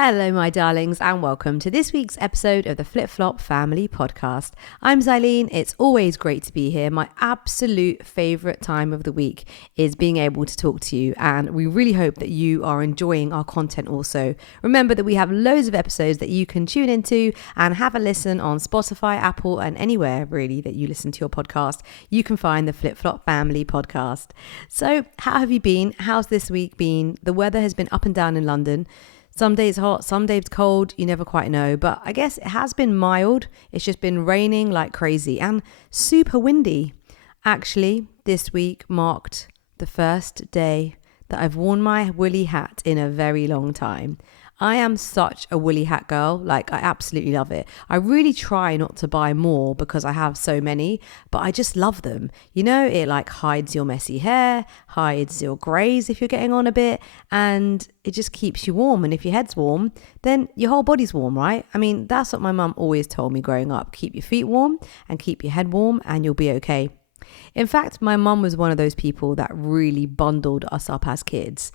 Hello, my darlings, and welcome to this week's episode of the Flip Flop Family Podcast. I'm Xylene. It's always great to be here. My absolute favourite time of the week is being able to talk to you, and we really hope that you are enjoying our content also. Remember that we have loads of episodes that you can tune into and have a listen on Spotify, Apple, and anywhere really that you listen to your podcast. You can find the Flip Flop Family Podcast. So, how have you been? How's this week been? The weather has been up and down in London. Some days hot, some days cold, you never quite know. But I guess it has been mild. It's just been raining like crazy and super windy. Actually, this week marked the first day that I've worn my woolly hat in a very long time. I am such a woolly hat girl. I absolutely love it. I really try not to buy more because I have so many, but I just love them. You know, it hides your messy hair, hides your greys if you're getting on a bit, and it just keeps you warm. And if your head's warm, then your whole body's warm, right? I mean, that's what my mum always told me growing up. Keep your feet warm and keep your head warm and you'll be okay. In fact, my mum was one of those people that really bundled us up as kids.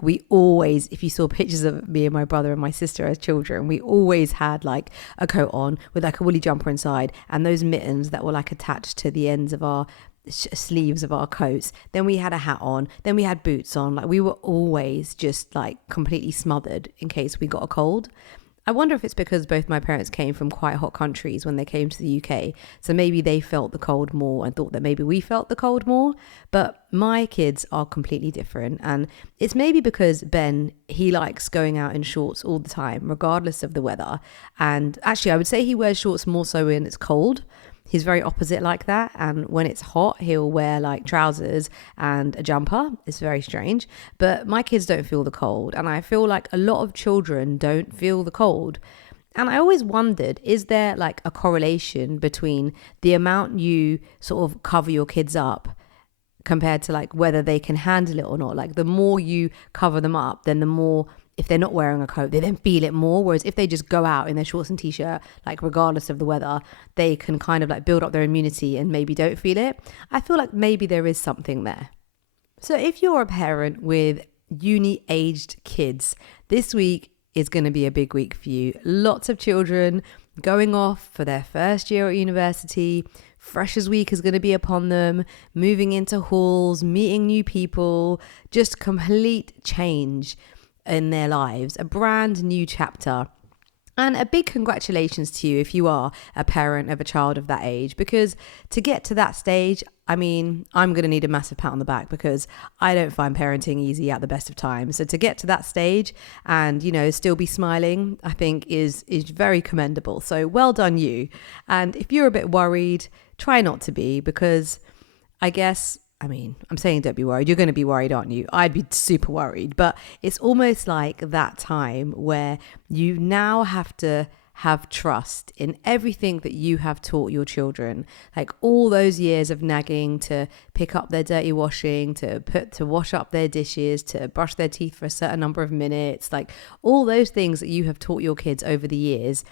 We always, if you saw pictures of me and my brother and my sister as children, we always had a coat on with a woolly jumper inside and those mittens that were attached to the ends of our sleeves of our coats. Then we had a hat on, then we had boots on. We were always just completely smothered in case we got a cold. I wonder if it's because both my parents came from quite hot countries when they came to the UK. So maybe they felt the cold more and thought that maybe we felt the cold more. But my kids are completely different. And it's maybe because Ben, he likes going out in shorts all the time, regardless of the weather. And actually, I would say he wears shorts more so when it's cold. He's very opposite like that. And when it's hot, he'll wear trousers and a jumper. It's very strange. But my kids don't feel the cold. And I feel like a lot of children don't feel the cold. And I always wondered, is there a correlation between the amount you sort of cover your kids up compared to whether they can handle it or not? The more you cover them up, then the more, if they're not wearing a coat, they then feel it more. Whereas if they just go out in their shorts and t-shirt, regardless of the weather, they can kind of build up their immunity and maybe don't feel it. I feel like maybe there is something there. So if you're a parent with uni-aged kids, this week is going to be a big week for you. Lots of children going off for their first year at university. Freshers Week is going to be upon them, moving into halls, meeting new people, just complete change in their lives, a brand new chapter. And a big congratulations to you if you are a parent of a child of that age, because to get to that stage, I mean, I'm going to need a massive pat on the back because I don't find parenting easy at the best of times. So to get to that stage and, still be smiling, I think is very commendable. So well done you. And if you're a bit worried, try not to be, because I'm saying don't be worried. You're going to be worried, aren't you? I'd be super worried. But it's almost like that time where you now have to have trust in everything that you have taught your children. All those years of nagging to pick up their dirty washing, to wash up their dishes, to brush their teeth for a certain number of minutes. All those things that you have taught your kids over the years.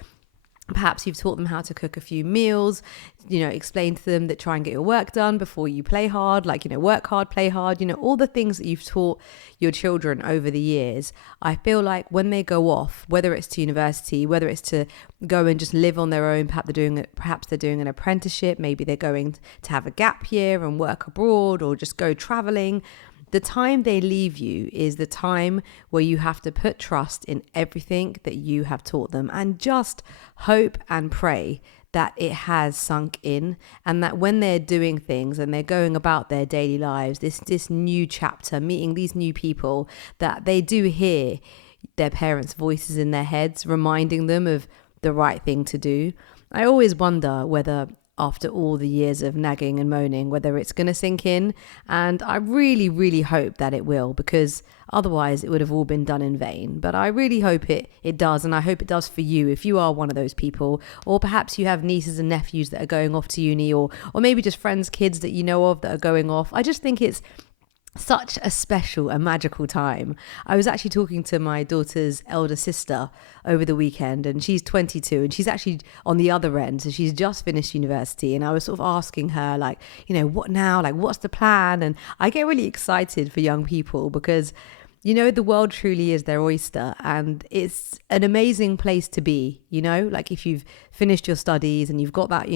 Perhaps you've taught them how to cook a few meals, explain to them that try and get your work done before you play hard, work hard, play hard, all the things that you've taught your children over the years. I feel like when they go off, whether it's to university, whether it's to go and just live on their own, perhaps they're doing an apprenticeship, maybe they're going to have a gap year and work abroad or just go traveling. The time they leave you is the time where you have to put trust in everything that you have taught them and just hope and pray that it has sunk in, and that when they're doing things and they're going about their daily lives, this new chapter, meeting these new people, that they do hear their parents' voices in their heads reminding them of the right thing to do. I always wonder whether after all the years of nagging and moaning, whether it's going to sink in. And I really, really hope that it will, because otherwise it would have all been done in vain. But I really hope it does. And I hope it does for you if you are one of those people, or perhaps you have nieces and nephews that are going off to uni, or maybe just friends' kids that you know of that are going off. I just think it's such a special and magical time. I was actually talking to my daughter's elder sister over the weekend, and she's 22 and she's actually on the other end. So she's just finished university, and I was sort of asking her, what now? What's the plan? And I get really excited for young people because the world truly is their oyster, and it's an amazing place to be, like if you've finished your studies and you've got that,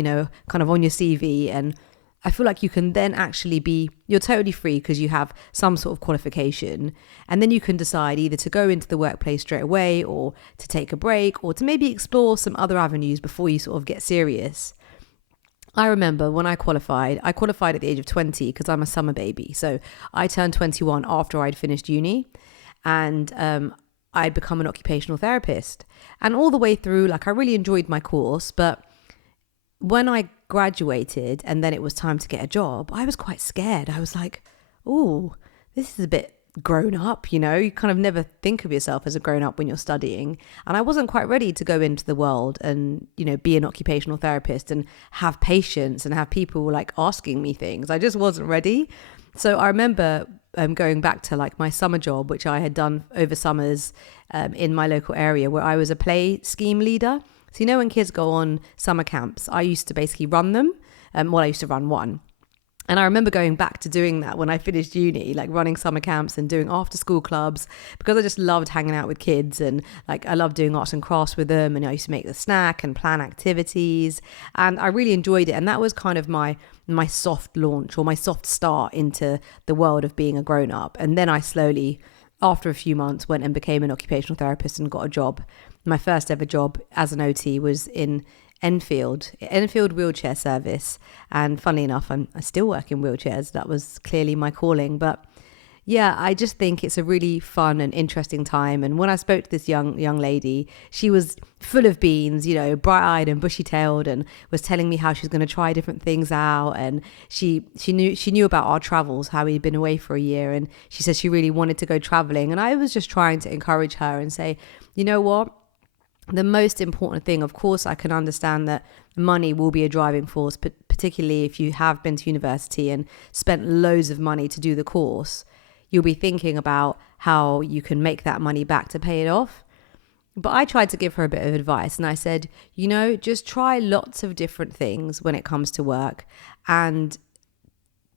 kind of on your CV. And I feel like you can then actually you're totally free because you have some sort of qualification. And then you can decide either to go into the workplace straight away, or to take a break, or to maybe explore some other avenues before you sort of get serious. I remember when I qualified at the age of 20 because I'm a summer baby. So I turned 21 after I'd finished uni, and I'd become an occupational therapist. And all the way through, like, I really enjoyed my course. But when I graduated and then it was time to get a job, I was quite scared. I was like, oh, this is a bit grown up, you kind of never think of yourself as a grown up when you're studying. And I wasn't quite ready to go into the world and, be an occupational therapist and have patients and have people like asking me things. I just wasn't ready. So I remember going back to like my summer job, which I had done over summers in my local area, where I was a play scheme leader. So, when kids go on summer camps, I used to basically run them. I used to run one. And I remember going back to doing that when I finished uni, like running summer camps and doing after school clubs, because I just loved hanging out with kids, and like I loved doing arts and crafts with them. And I used to make the snack and plan activities, and I really enjoyed it. And that was kind of my soft launch, or my soft start into the world of being a grown up. And then I slowly, after a few months, went and became an occupational therapist and got a job. My first ever job as an OT was in Enfield wheelchair service. And funnily enough, I still work in wheelchairs. That was clearly my calling. But yeah, I just think it's a really fun and interesting time. And when I spoke to this young lady, she was full of beans, bright-eyed and bushy-tailed, and was telling me how she was going to try different things out. And she knew about our travels, how we'd been away for a year, and she said she really wanted to go traveling. And I was just trying to encourage her and say, you know what? The most important thing, of course, I can understand that money will be a driving force, but particularly if you have been to university and spent loads of money to do the course, you'll be thinking about how you can make that money back to pay it off. But I tried to give her a bit of advice, and I said, just try lots of different things when it comes to work, and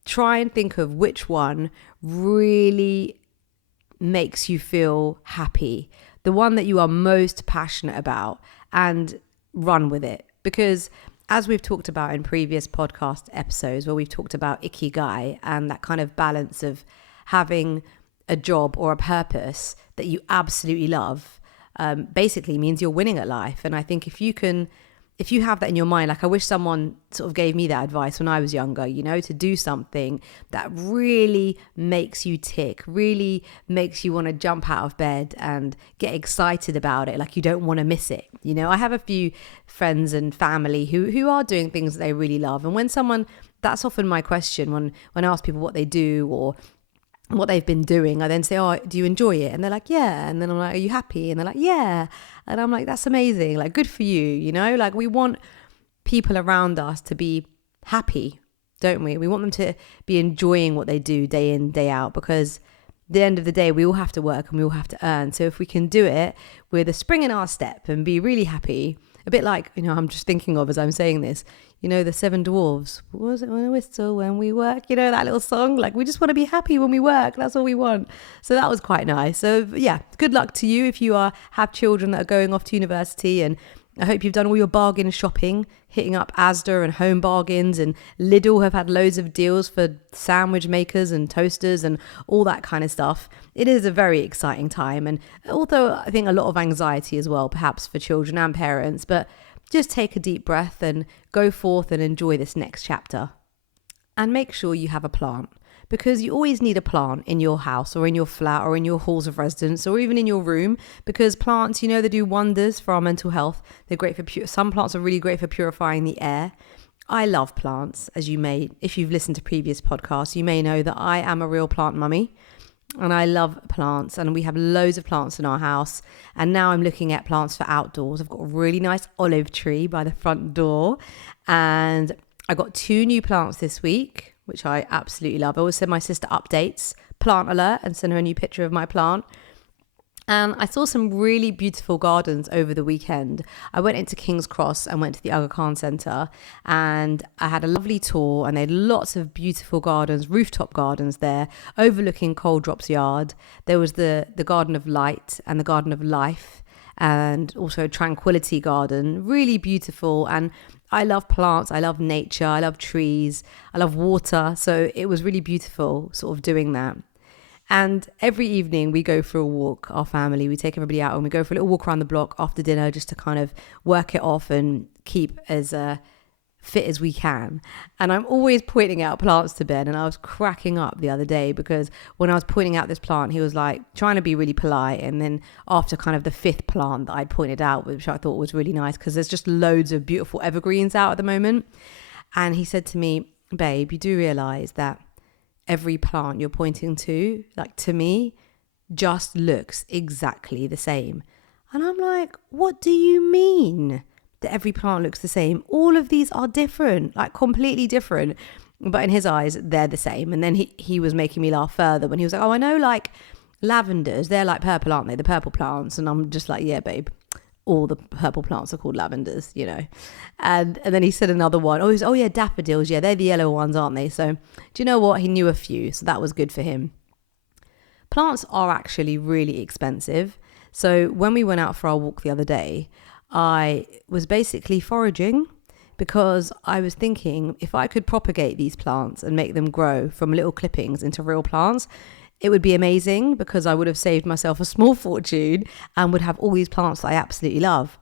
try and think of which one really makes you feel happy, the one that you are most passionate about, and run with it. Because as we've talked about in previous podcast episodes, where we've talked about ikigai and that kind of balance of having a job or a purpose that you absolutely love, basically means you're winning at life. And I think if you have that in your mind, like I wish someone sort of gave me that advice when I was younger, to do something that really makes you tick, really makes you want to jump out of bed and get excited about it, like you don't want to miss it. I have a few friends and family who are doing things that they really love. And that's often my question when I ask people what they do or what they've been doing, I then say, oh, do you enjoy it? And they're like, yeah. And then I'm like, are you happy? And they're like, yeah. And I'm like, that's amazing. Like, good for you. Like we want people around us to be happy, don't we? We want them to be enjoying what they do day in, day out, because at the end of the day, we all have to work and we all have to earn. So if we can do it with a spring in our step and be really happy, a bit like, I'm just thinking of as I'm saying this, the Seven Dwarfs, was it when I whistle when we work? That little song, like we just want to be happy when we work. That's all we want. So that was quite nice. So yeah, good luck to you if you have children that are going off to university, and I hope you've done all your bargain shopping, hitting up Asda and Home Bargains, and Lidl have had loads of deals for sandwich makers and toasters and all that kind of stuff. It is a very exciting time, and although I think a lot of anxiety as well, perhaps for children and parents, but just take a deep breath and go forth and enjoy this next chapter. And make sure you have a plant, because you always need a plant in your house or in your flat or in your halls of residence or even in your room, because plants, they do wonders for our mental health. They're great for some plants are really great for purifying the air. I love plants, if you've listened to previous podcasts, you may know that I am a real plant mummy. And I love plants, and we have loads of plants in our house. And now I'm looking at plants for outdoors. I've got a really nice olive tree by the front door, and I got 2 new plants this week, which I absolutely love. I always send my sister updates, plant alert, and send her a new picture of my plant. And I saw some really beautiful gardens over the weekend. I went into King's Cross and went to the Aga Khan Centre, and I had a lovely tour, and they had lots of beautiful gardens, rooftop gardens there, overlooking Coal Drops Yard. There was the Garden of Light and the Garden of Life, and also Tranquility Garden, really beautiful. And I love plants, I love nature, I love trees, I love water. So it was really beautiful sort of doing that. And every evening we go for a walk, our family, we take everybody out and we go for a little walk around the block after dinner just to kind of work it off and keep as fit as we can. And I'm always pointing out plants to Ben, and I was cracking up the other day because when I was pointing out this plant, he was like trying to be really polite. And then after kind of the fifth plant that I'd pointed out, which I thought was really nice because there's just loads of beautiful evergreens out at the moment. And he said to me, babe, you do realize that every plant you're pointing to, like to me, just looks exactly the same. And I'm like, what do you mean that every plant looks the same? All of these are different, like completely different. But in his eyes, they're the same. And then he was making me laugh further when he was like, oh, I know like lavenders, they're like purple, aren't they? The purple plants. And I'm just like, yeah, babe, all the purple plants are called lavenders, you know. And then he said another one. Oh yeah, daffodils. Yeah, they're the yellow ones, aren't they? So do you know what? He knew a few, so that was good for him. Plants are actually really expensive. So when we went out for our walk the other day, I was basically foraging because I was thinking if I could propagate these plants and make them grow from little clippings into real plants, it would be amazing because I would have saved myself a small fortune and would have all these plants that I absolutely love.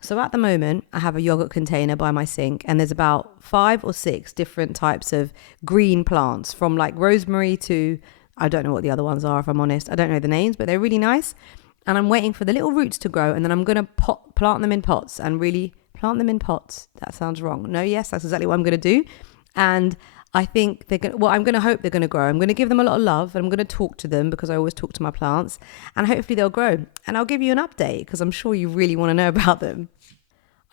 So at the moment, I have a yogurt container by my sink, and there's about 5 or 6 different types of green plants, from like rosemary to, I don't know what the other ones are, if I'm honest. I don't know the names, but they're really nice. And I'm waiting for the little roots to grow, and then I'm going to plant them in pots and really plant them in pots. That sounds wrong. No, yes, that's exactly what I'm going to do. And I think I'm going to hope they're going to grow. I'm going to give them a lot of love, and I'm going to talk to them because I always talk to my plants, and hopefully they'll grow. And I'll give you an update because I'm sure you really want to know about them.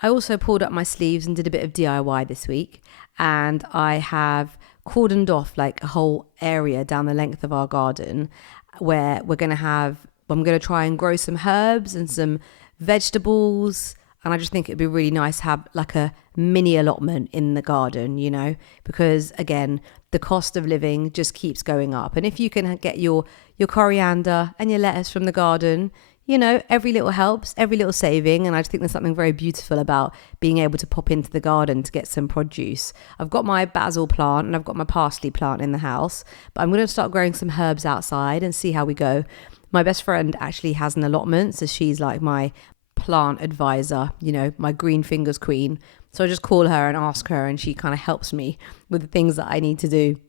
I also pulled up my sleeves and did a bit of DIY this week, and I have cordoned off like a whole area down the length of our garden where I'm going to try and grow some herbs and some vegetables. And I just think it'd be really nice to have like a mini allotment in the garden, you know, because again, the cost of living just keeps going up. And if you can get your coriander and your lettuce from the garden, you know, every little helps, every little saving. And I just think there's something very beautiful about being able to pop into the garden to get some produce. I've got my basil plant and I've got my parsley plant in the house, but I'm going to start growing some herbs outside and see how we go. My best friend actually has an allotment, so she's like my plant advisor, you know, my green fingers queen. So I just call her and ask her, and she kind of helps me with the things that I need to do.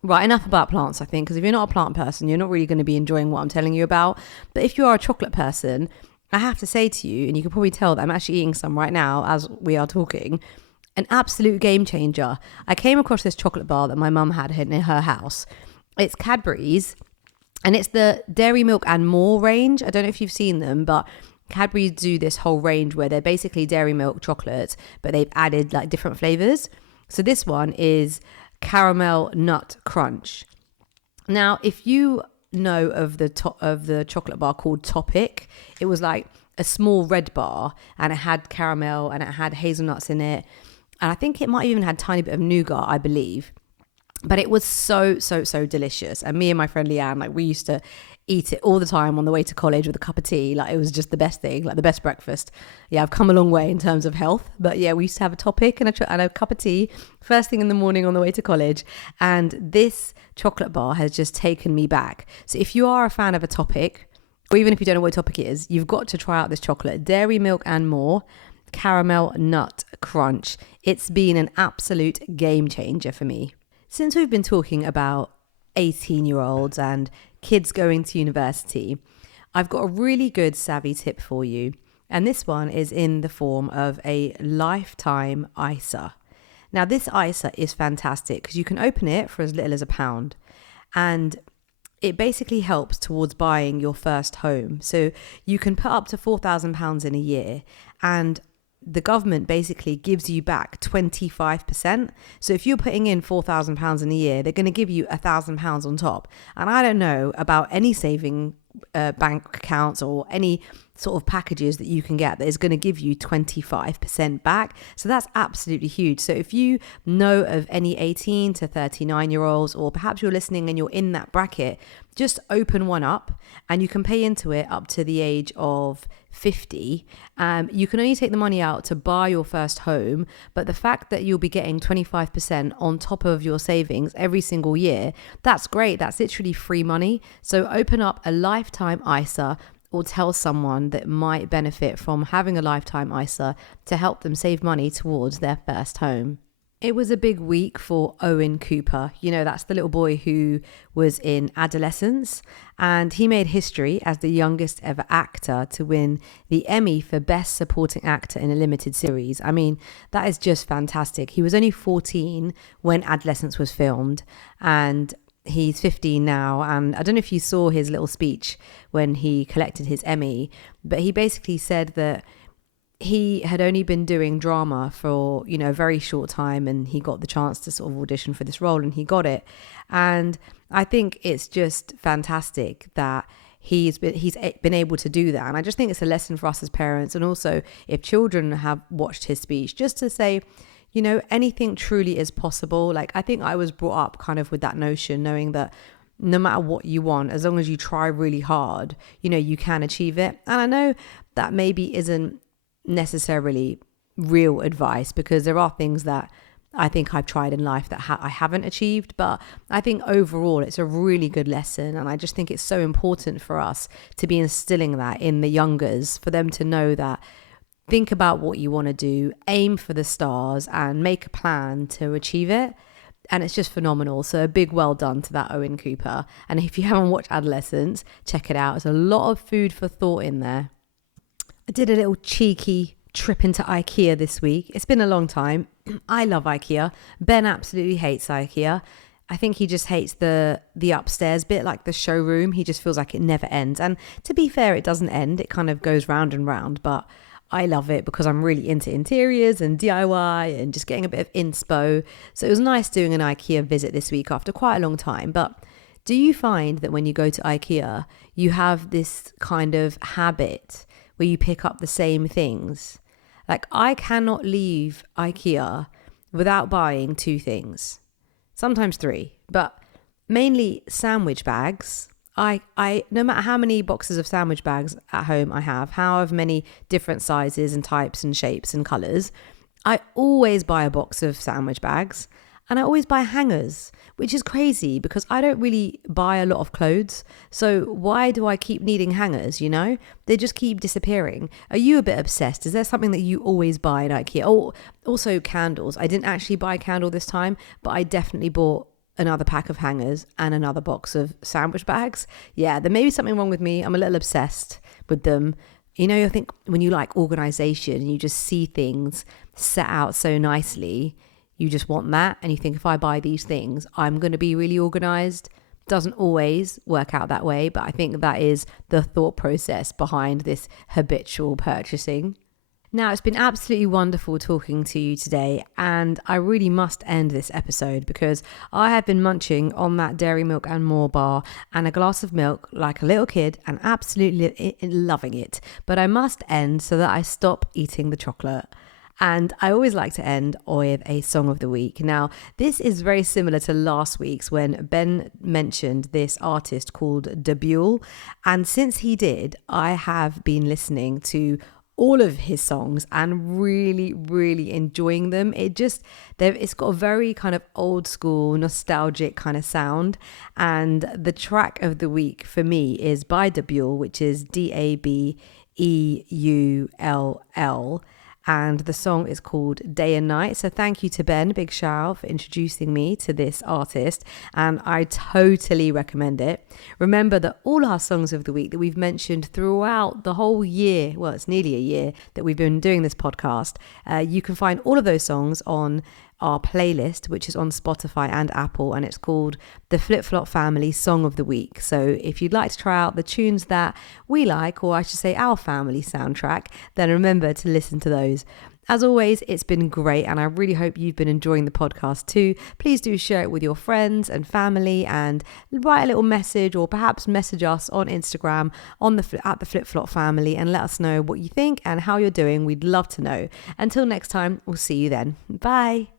Right, enough about plants, I think, because if you're not a plant person, you're not really going to be enjoying what I'm telling you about. But if you are a chocolate person, I have to say to you, and you can probably tell that I'm actually eating some right now as we are talking, an absolute game changer. I came across this chocolate bar that my mum had in her house. It's Cadbury's, and it's the Dairy Milk and More range. I don't know if you've seen them, but Cadbury do this whole range where they're basically dairy milk chocolates, but they've added like different flavors. So this one is caramel nut crunch. Now, if you know of the chocolate bar called Topic, it was like a small red bar, and it had caramel and it had hazelnuts in it, and I think it might even had a tiny bit of nougat, I believe. But it was so delicious. And me and my friend Leanne, like we used to eat it all the time on the way to college with a cup of tea. Like it was just the best thing, like the best breakfast. Yeah, I've come a long way in terms of health. But yeah, we used to have a Topic and a cup of tea first thing in the morning on the way to college. And this chocolate bar has just taken me back. So if you are a fan of a Topic, or even if you don't know what a Topic is, you've got to try out this chocolate. Dairy Milk and More caramel nut crunch. It's been an absolute game changer for me. Since we've been talking about 18-year-olds and kids going to university, I've got a really good savvy tip for you. And this one is in the form of a lifetime ISA. Now, this ISA is fantastic because you can open it for as little as £1. And it basically helps towards buying your first home. So you can put up to £4,000 in a year, and the government basically gives you back 25%. So if you're putting in £4,000 in a year, they're going to give you £1,000 on top. And I don't know about any saving bank accounts or any sort of packages that you can get that is going to give you 25% back. So that's absolutely huge. So if you know of any 18 to 39 year olds, or perhaps you're listening and you're in that bracket, just open one up and you can pay into it up to the age of 50. You can only take the money out to buy your first home, but the fact that you'll be getting 25% on top of your savings every single year, that's great. That's literally free money. So open up a lifetime ISA, or tell someone that might benefit from having a lifetime ISA to help them save money towards their first home. It was a big week for Owen Cooper. You know, that's the little boy who was in Adolescence, and he made history as the youngest ever actor to win the Emmy for Best Supporting Actor in a Limited Series. I mean, that is just fantastic. He was only 14 when Adolescence was filmed, and he's 15 now. And I don't know if you saw his little speech when he collected his Emmy, but he basically said that he had only been doing drama for, a very short time, and he got the chance to sort of audition for this role and he got it. And I think it's just fantastic that he's been able to do that. And I just think it's a lesson for us as parents, and also if children have watched his speech, just to say, anything truly is possible. Like, I think I was brought up kind of with that notion, knowing that no matter what you want, as long as you try really hard, you can achieve it. And I know that maybe isn't necessarily real advice, because there are things that I think I've tried in life that I haven't achieved, but I think overall it's a really good lesson. And I just think it's so important for us to be instilling that in the youngers, for them to know that think about what you want to do, aim for the stars, and make a plan to achieve it. And it's just phenomenal. So a big well done to that Owen Cooper. And if you haven't watched Adolescence, check it out. There's a lot of food for thought in there. I did a little cheeky trip into IKEA this week. It's been a long time. I love IKEA. Ben absolutely hates IKEA. I think he just hates the upstairs bit, like the showroom. He just feels like it never ends. And to be fair, it doesn't end. It kind of goes round and round. But I love it because I'm really into interiors and DIY and just getting a bit of inspo. So it was nice doing an IKEA visit this week after quite a long time. But do you find that when you go to IKEA, you have this kind of habit where you pick up the same things? Like, I cannot leave IKEA without buying 2 things, sometimes 3, but mainly sandwich bags. I no matter how many boxes of sandwich bags at home I have, however many different sizes and types and shapes and colours, I always buy a box of sandwich bags. And I always buy hangers, which is crazy because I don't really buy a lot of clothes. So why do I keep needing hangers, They just keep disappearing. Are you a bit obsessed? Is there something that you always buy at IKEA? Oh, also candles. I didn't actually buy a candle this time, but I definitely bought another pack of hangers and another box of sandwich bags. Yeah, there may be something wrong with me. I'm a little obsessed with them. I think when you like organization and you just see things set out so nicely, you just want that, and you think, if I buy these things, I'm going to be really organized. Doesn't always work out that way, but I think that is the thought process behind this habitual purchasing. Now, it's been absolutely wonderful talking to you today, and I really must end this episode because I have been munching on that Dairy Milk and More bar and a glass of milk like a little kid and absolutely loving it. But I must end so that I stop eating the chocolate. And I always like to end with a song of the week. Now, this is very similar to last week's when Ben mentioned this artist called Dabule. And since he did, I have been listening to all of his songs and really, really enjoying them. It's got a very kind of old school, nostalgic kind of sound. And the track of the week for me is by Dabule, which is Dabeull. And the song is called Day and Night. So thank you to Ben, big shout out, for introducing me to this artist. And I totally recommend it. Remember that all our songs of the week that we've mentioned throughout the whole year, well, it's nearly a year that we've been doing this podcast, you can find all of those songs on our playlist, which is on Spotify and Apple, and it's called the Flip Flop Family Song of the Week. So if you'd like to try out the tunes that we like, or I should say our family soundtrack, then remember to listen to those. As always, it's been great, and I really hope you've been enjoying the podcast too. Please do share it with your friends and family, and write a little message, or perhaps message us on Instagram at the Flip Flop Family, and let us know what you think and how you're doing. We'd love to know. Until next time, we'll see you then. Bye.